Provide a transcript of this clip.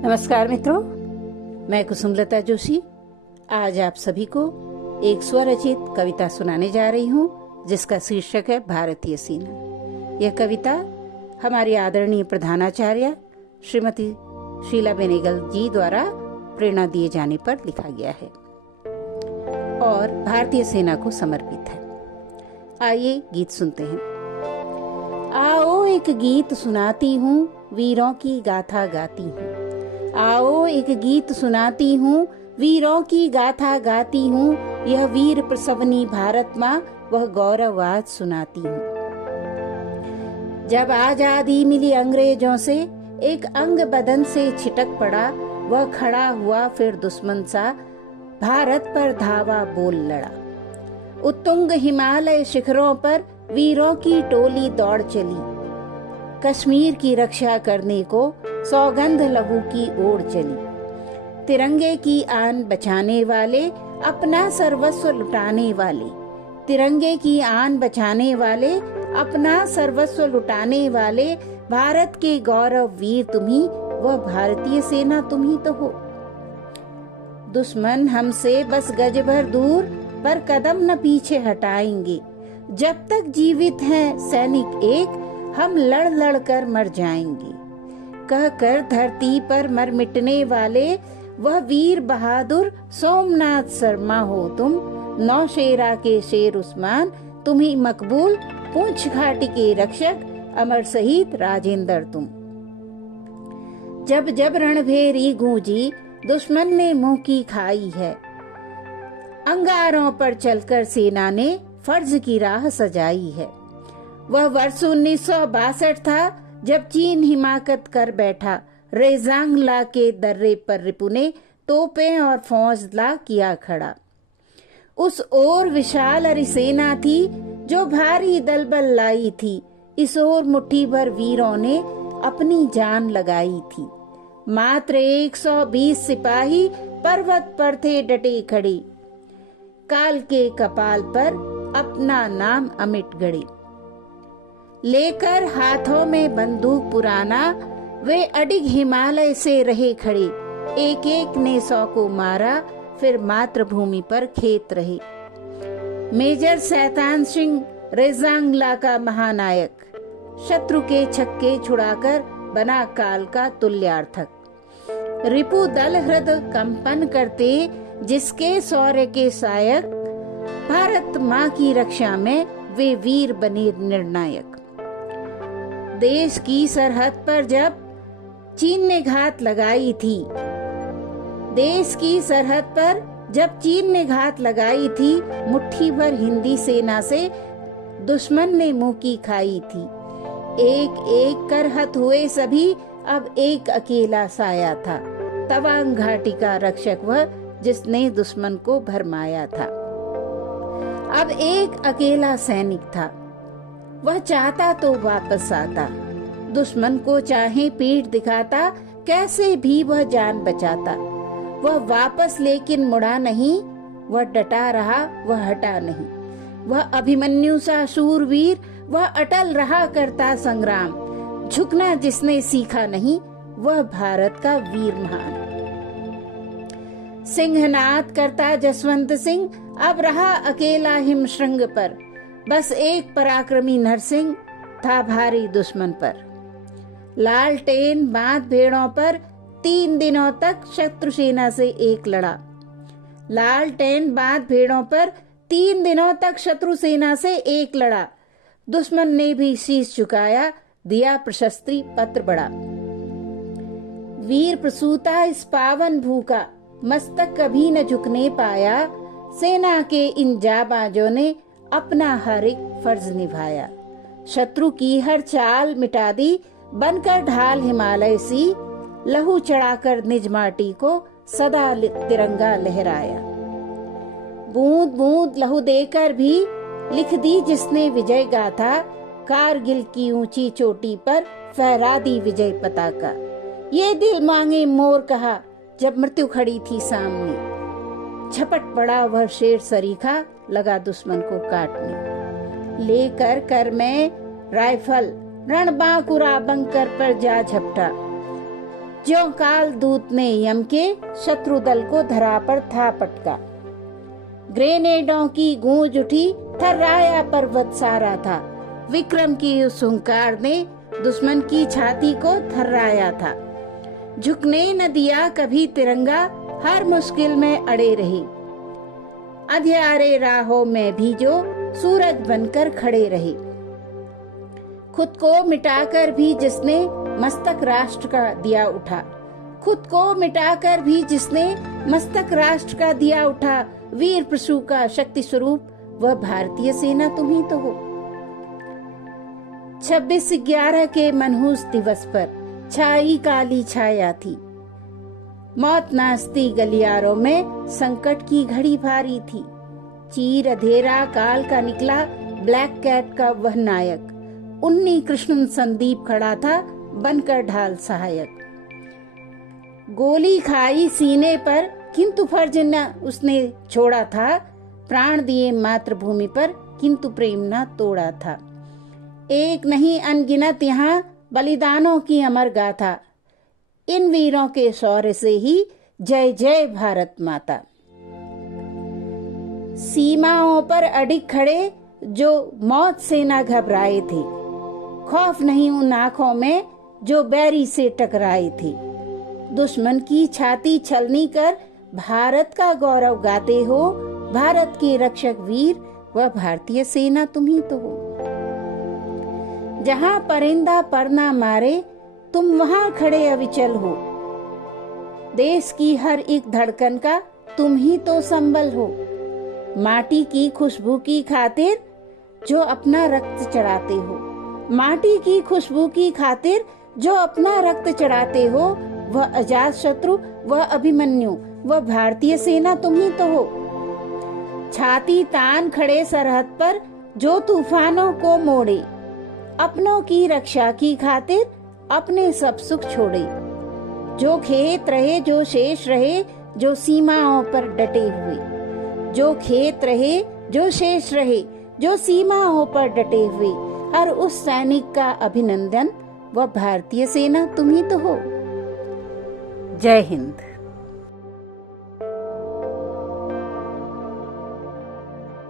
नमस्कार मित्रों, मैं कुसुमलता जोशी आज आप सभी को एक स्वरचित कविता सुनाने जा रही हूँ, जिसका शीर्षक है भारतीय सेना। यह कविता हमारी आदरणीय प्रधानाचार्य श्रीमती शीला बेनेगल जी द्वारा प्रेरणा दिए जाने पर लिखा गया है और भारतीय सेना को समर्पित है। आइए गीत सुनते हैं। आओ एक गीत सुनाती हूँ, वीरों की गाथा गाती हूँ। आओ एक गीत सुनाती हूँ, वीरों की गाथा गाती हूँ। यह वीर प्रसवनी भारत माँ, वह गौरववाद सुनाती हूँ। जब आजादी मिली अंग्रेजों से, एक अंग बदन से छिटक पड़ा। वह खड़ा हुआ फिर दुश्मन सा, भारत पर धावा बोल लड़ा। उत्तुंग हिमालय शिखरों पर वीरों की टोली दौड़ चली। कश्मीर की रक्षा करने को सौगंध लहू की ओर चली। तिरंगे की आन बचाने वाले, अपना सर्वस्व लुटाने वाले। तिरंगे की आन बचाने वाले, अपना सर्वस्व लुटाने वाले। भारत के गौरव वीर तुम्ही, वह भारतीय सेना तुम्ही तो हो। दुश्मन हमसे बस गज भर दूर, पर कदम न पीछे हटाएंगे। जब तक जीवित हैं सैनिक एक, हम लड़ लड़ कर मर जाएंगे। कह कर धरती पर मर मिटने वाले, वह वीर बहादुर सोमनाथ शर्मा हो तुम। नौशेरा के शेर उस्मान, तुम्ही मकबूल। पूंछ घाटी के रक्षक, अमर शहीद राजेंद्र तुम। जब जब रणभेरी गूंजी, दुश्मन ने मुंह की खाई है। अंगारों पर चलकर सेना ने फर्ज की राह सजाई है। वह वर्ष 1962 था, जब चीन हिमाकत कर बैठा। रेजांग ला के दर्रे पर रिपु ने तोपें और फौज ला किया खड़ा। उस ओर विशाल अरिसेना थी, जो भारी दलबल लाई थी। इस ओर मुट्ठी भर वीरों ने अपनी जान लगाई थी। मात्र 120 सिपाही पर्वत पर थे डटे खड़े। काल के कपाल पर अपना नाम अमिट गड़े। लेकर हाथों में बंदूक पुराना, वे अडिग हिमालय से रहे खड़े। एक एक ने 100 को मारा, फिर मातृभूमि पर खेत रहे। मेजर शैतान सिंह रेजांगला का महानायक, शत्रु के छक्के छुड़ाकर बना काल का तुल्यार्थक। रिपु दल हृदय कंपन करते, जिसके शौर्य के सायक। भारत माँ की रक्षा में वे वीर बने निर्णायक। देश की सरहद पर जब चीन ने घात लगाई थी, देश की सरहद पर जब चीन ने घात लगाई थी, मुट्ठी भर हिंदी सेना से दुश्मन ने मुंह की खाई थी। एक एक कर हत हुए सभी, अब एक अकेला साया था। तवांग घाटी का रक्षक वह, जिसने दुश्मन को भरमाया था। अब एक अकेला सैनिक था, वह चाहता तो वापस आता। दुश्मन को चाहे पीठ दिखाता, कैसे भी वह जान बचाता। वह वापस लेकिन मुड़ा नहीं, वह डटा रहा, वह हटा नहीं। वह अभिमन्यु सा शूरवीर, वह अटल रहा करता संग्राम। झुकना जिसने सीखा नहीं, वह भारत का वीर महान। सिंहनाद करता जसवंत सिंह, अब रहा अकेला हिमशृंग पर। बस एक पराक्रमी नरसिंह था भारी दुश्मन पर। लालटेन बांध भेड़ों पर 3 दिनों तक शत्रु सेना से एक लड़ा। लालटेन बांध भेड़ों पर 3 दिनों तक शत्रु सेना से एक लड़ा। दुश्मन ने भी शीश झुकाया, दिया प्रशस्ति पत्र बड़ा। वीर प्रसूता इस पावन भूखा, मस्तक कभी न झुकने पाया। सेना के इन जाबाजों ने अपना हर एक फर्ज निभाया। शत्रु की हर चाल मिटा दी, बनकर ढाल हिमालय सी। लहू चढ़ाकर निज माटी को सदा तिरंगा लहराया। बूंद बूंद लहू देकर भी लिख दी जिसने विजय गाथा। कारगिल की ऊंची चोटी पर फहरा दी विजय पताका। ये दिल मांगे मोर कहा, जब मृत्यु खड़ी थी सामने। झपट पड़ा वह शेर सरीखा, लगा दुश्मन को काटने। लेकर कर में राइफल, रणबांकुरा बंकर पर जा झपटा। ज्यों काल दूत ने यम के शत्रु दल को धरा पर था पटका। ग्रेनेडों की गूंज उठी, थर्राया पर्वत सारा था। विक्रम की उस हुंकार ने दुश्मन की छाती को थर्राया था। झुकने न दिया कभी तिरंगा, हर मुश्किल में अड़े रहे। अंधियारे राहों में भी जो सूरज बनकर खड़े रहे। खुद को मिटाकर भी जिसने मस्तक राष्ट्र का दिया उठा। खुद को मिटाकर भी जिसने मस्तक राष्ट्र का दिया उठा। वीर प्रसू का शक्ति स्वरूप वह भारतीय सेना तुम ही तो हो। 26/11 के मनहूस दिवस पर छाई काली छाया थी। मौत नाचती गलियारों में संकट की घड़ी भारी थी। चीर अधेरा काल का निकला ब्लैक कैट का वह नायक। उन्नी कृष्ण संदीप खड़ा था बनकर ढाल सहायक। गोली खाई सीने पर किंतु फर्ज न उसने छोड़ा था। प्राण दिए मातृभूमि पर किंतु प्रेम न तोड़ा था। एक नहीं अनगिनत यहाँ बलिदानों की अमर गाथा। इन वीरों के शौर्य से ही जय जय भारत माता। सीमाओं पर अडिग खड़े जो मौत से न घबराए थे। खौफ नहीं उन आंखों में जो बैरी से टकराए थे। दुश्मन की छाती छलनी कर भारत का गौरव गाते हो। भारत के रक्षक वीर वह भारतीय सेना तुम ही तो हो। जहाँ परिंदा पर ना मारे तुम वहाँ खड़े अविचल हो। देश की हर एक धड़कन का तुम ही तो संबल हो। माटी की खुशबू की खातिर जो अपना रक्त चढ़ाते हो। माटी की खुशबू की खातिर जो अपना रक्त चढ़ाते हो। वह अजात शत्रु, वह अभिमन्यु, वह भारतीय सेना तुम ही तो हो। छाती तान खड़े सरहद पर जो तूफानों को मोड़े। अपनों की रक्षा की खातिर अपने सब सुख छोड़े। जो खेत रहे जो शेष रहे जो सीमाओं पर डटे हुए। जो खेत रहे जो शेष रहे जो सीमाओं पर डटे हुए। हर उस सैनिक का अभिनंदन, वह भारतीय सेना तुम ही तो हो। जय हिंद।